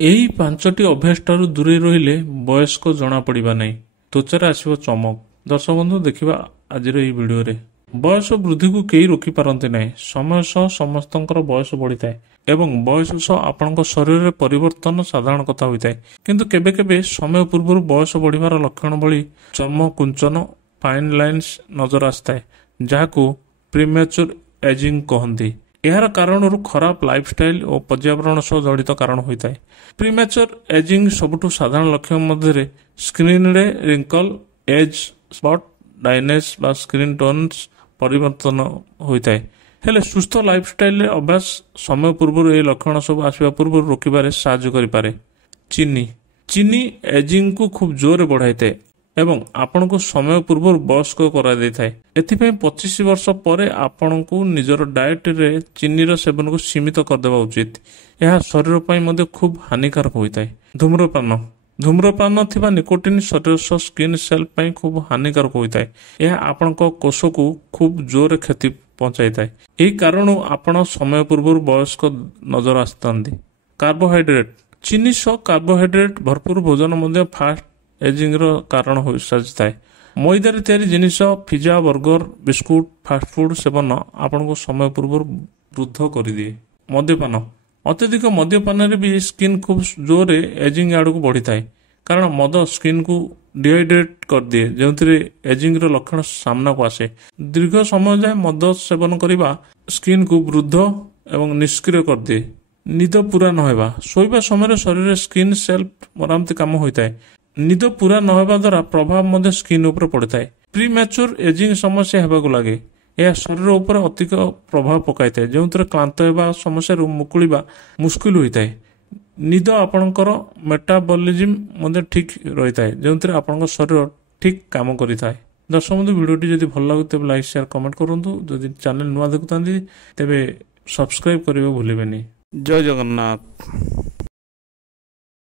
ଏହି 5ଟି ଅଭ୍ୟାସଠାରୁ ଦୂରେଇ ରହିଲେ ବୟସ୍କ ଜଣାପଡ଼ିବା ନାହିଁ, ତ୍ୱଚାରେ ଆସିବ ଚମକ। ଦର୍ଶକ ବନ୍ଧୁ, ଦେଖିବା ଆଜିର ଏହି ଭିଡ଼ିଓରେ। ବୟସ ବୃଦ୍ଧିକୁ କେହି ରୋକିପାରନ୍ତି ନାହିଁ। ସମୟ ସହ ସମସ୍ତଙ୍କର ବୟସ ବଢ଼ିଥାଏ ଏବଂ ବୟସ ସହ ଆପଣଙ୍କ ଶରୀରରେ ପରିବର୍ତ୍ତନ ସାଧାରଣ କଥା ହୋଇଥାଏ। କିନ୍ତୁ କେବେ କେବେ ସମୟ ପୂର୍ବରୁ ବୟସ ବଢ଼ିବାର ଲକ୍ଷଣ ଭଳି ଚର୍ମ କୁଞ୍ଚନ, ଫାଇନ୍ ଲାଇନ୍ସ ନଜର ଆସିଥାଏ, ଯାହାକୁ ପ୍ରିମ୍ୟାଚୁର ଏଜିଂ କହନ୍ତି। ଏହାର କାରଣରୁ ଖରାପ ଲାଇଫଷ୍ଟାଇଲ ଓ ପର୍ଯ୍ୟାବରଣ ସହ ଜଡ଼ିତ କାରଣ ହୋଇଥାଏ। ପ୍ରିମ୍ୟାଚୁର ଏଜିଂ ସବୁଠୁ ସାଧାରଣ ଲକ୍ଷଣ ମଧ୍ୟରେ ସ୍କିନ୍ରେ ରିଙ୍କଲ, ଏଜ୍ ସ୍ପଟ୍, ଡ୍ରାଇନେସ୍ ବା ସ୍କିନ୍ ଟୋନ୍ସ ପରିବର୍ତ୍ତନ ହୋଇଥାଏ। ହେଲେ ସୁସ୍ଥ ଲାଇଫଷ୍ଟାଇଲରେ ଅଭ୍ୟାସ ସମୟ ପୂର୍ବରୁ ଏହି ଲକ୍ଷଣ ସବୁ ଆସିବା ପୂର୍ବରୁ ରୋକିବାରେ ସାହାଯ୍ୟ କରିପାରେ। ଚିନି ଏଜିଂକୁ ଖୁବ୍ ଜୋରରେ ବଢ଼ାଇଥାଏ ଏବଂ ଆପଣଙ୍କୁ ସମୟ ପୂର୍ବରୁ ବୟସ୍କ କରାଯାଇଥାଏ। ଏଥିପାଇଁ 25 ବର୍ଷ ପରେ ଆପଣଙ୍କୁ ନିଜର ଡାଏଟରେ ଚିନିର ସେବନକୁ ସୀମିତ କରିଦେବା ଉଚିତ। ଏହା ଶରୀର ପାଇଁ ମଧ୍ୟ ଖୁବ୍ ହାନିକାରକ ହୋଇଥାଏ। ଧୂମ୍ରପାନ ଥିବା ନିକୋଟିନ୍ ଶରୀର ସହ ସ୍କିନ୍ ସେଲ୍ ପାଇଁ ଖୁବ୍ ହାନିକାରକ ହୋଇଥାଏ। ଏହା ଆପଣଙ୍କ କୋଷକୁ ଖୁବ୍ ଜୋରରେ କ୍ଷତି ପହଞ୍ଚାଇଥାଏ। ଏହି କାରଣରୁ ଆପଣ ସମୟ ପୂର୍ବରୁ ବୟସ୍କ ନଜର ଆସିଥାନ୍ତି। କାର୍ବୋହାଇଡ୍ରେଟ୍। ଚିନି ସହ କାର୍ବୋହାଇଡ୍ରେଟ୍ ଭରପୁର ଭୋଜନ ମଧ୍ୟ ଫାଷ୍ଟ ଏଜିଂର କାରଣ ହୋଇସାଜିଥାଏ। ମଇଦାରେ ତିଆରି ଜିନିଷ, ପିଜା, ବର୍ଗର, ବିସ୍କୁଟ, ଫାଷ୍ଟଫୁଡ୍ ସେବନ ଆପଣଙ୍କୁ ସମୟ ପୂର୍ବରୁ ବୃଦ୍ଧ କରିଦିଏ। ମଦ୍ୟପାନ। ଅତ୍ୟଧିକ ମଦ୍ୟପାନରେ ବି ସ୍କିନ୍ ଖୁବ୍ ଜୋରରେ ଏଜିଂ ଆଡ଼କୁ ବଢ଼ିଥାଏ, କାରଣ ମଦ ସ୍କିନ୍କୁ ଡିହାଇଡ୍ରେଟ୍ କରିଦିଏ, ଯେଉଁଥିରେ ଏଜିଂର ଲକ୍ଷଣ ସାମ୍ନାକୁ ଆସେ। ଦୀର୍ଘ ସମୟ ଯାଏ ମଦ ସେବନ କରିବା ସ୍କିନ୍କୁ ବୃଦ୍ଧ ଏବଂ ନିଷ୍କ୍ରିୟ କରିଦିଏ। ନିଦ ପୁରା ନ ହେବା। ଶୋଇବା ସମୟରେ ଶରୀରରେ ସ୍କିନ୍ ସେଲ୍ ମରାମତି କାମ ହୋଇଥାଏ। ନିଦ ପୁରା ନ ହେବା ଦ୍ୱାରା ପ୍ରଭାବ ମଧ୍ୟ ସ୍କିନ୍ ଉପରେ ପଡ଼ିଥାଏ। ପ୍ରିମ୍ୟାଚୁର ଏଜିଂ ସମସ୍ୟା ହେବାକୁ ଲାଗେ। ଏହା ଶରୀର ଉପରେ ଅଧିକ ପ୍ରଭାବ ପକାଇଥାଏ, ଯେଉଁଥିରେ କ୍ଳାନ୍ତ ହେବା ସମସ୍ୟାରୁ ମୁକୁଳିବା ମୁସ୍କିଲ ହୋଇଥାଏ। ନିଦ ଆପଣଙ୍କର ମେଟାବଲିଜିମ୍ ମଧ୍ୟ ଠିକ୍ ରହିଥାଏ, ଯେଉଁଥିରେ ଆପଣଙ୍କ ଶରୀର ଠିକ୍ କାମ କରିଥାଏ। ଦର୍ଶକ ବନ୍ଧୁ, ଭିଡ଼ିଓଟି ଯଦି ଭଲ ଲାଗୁଛି ତେବେ ଲାଇକ୍, ସେୟାର, କମେଣ୍ଟ କରନ୍ତୁ। ଯଦି ଚ୍ୟାନେଲ ନୂଆ ଦେଖୁଥାନ୍ତି ତେବେ ସବସ୍କ୍ରାଇବ୍ କରିବାକୁ ଭୁଲିବେନି। ଜୟ ଜଗନ୍ନାଥ।